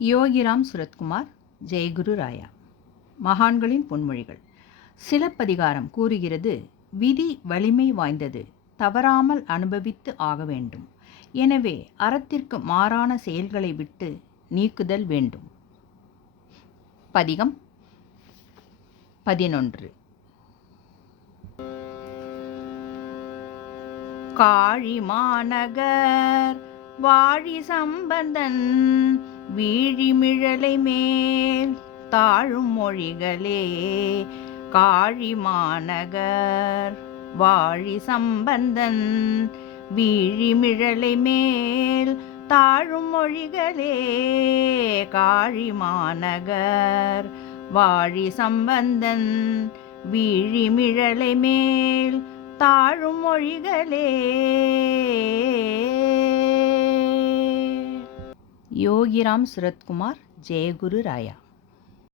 யோகிராம் சுரத்குமார், ஜெயகுரு ராயா. மகான்களின் பொன்மொழிகள். சிலப்பதிகாரம் கூறுகிறது, விதி வலிமை வாய்ந்தது, தவறாமல் அனுபவித்து ஆக வேண்டும். எனவே அறத்திற்கு மாறான செயல்களை விட்டு நீக்குதல் வேண்டும். பதிகம் 11. காழி மாநகர் வாழி சம்பந்தன் வீழிமிழலை மேல் தாழும் மொழிகளே. காழி மாநகர் வாழி சம்பந்தன் வீழிமிழலை மேல் தாழும் மொழிகளே. காழி மாநகர் வாழி சம்பந்தன் வீழிமிழலை மேல் தாழும் மொழிகளே. யோகிராம் சுரத்குமார், ஜெயகுரு ராயா.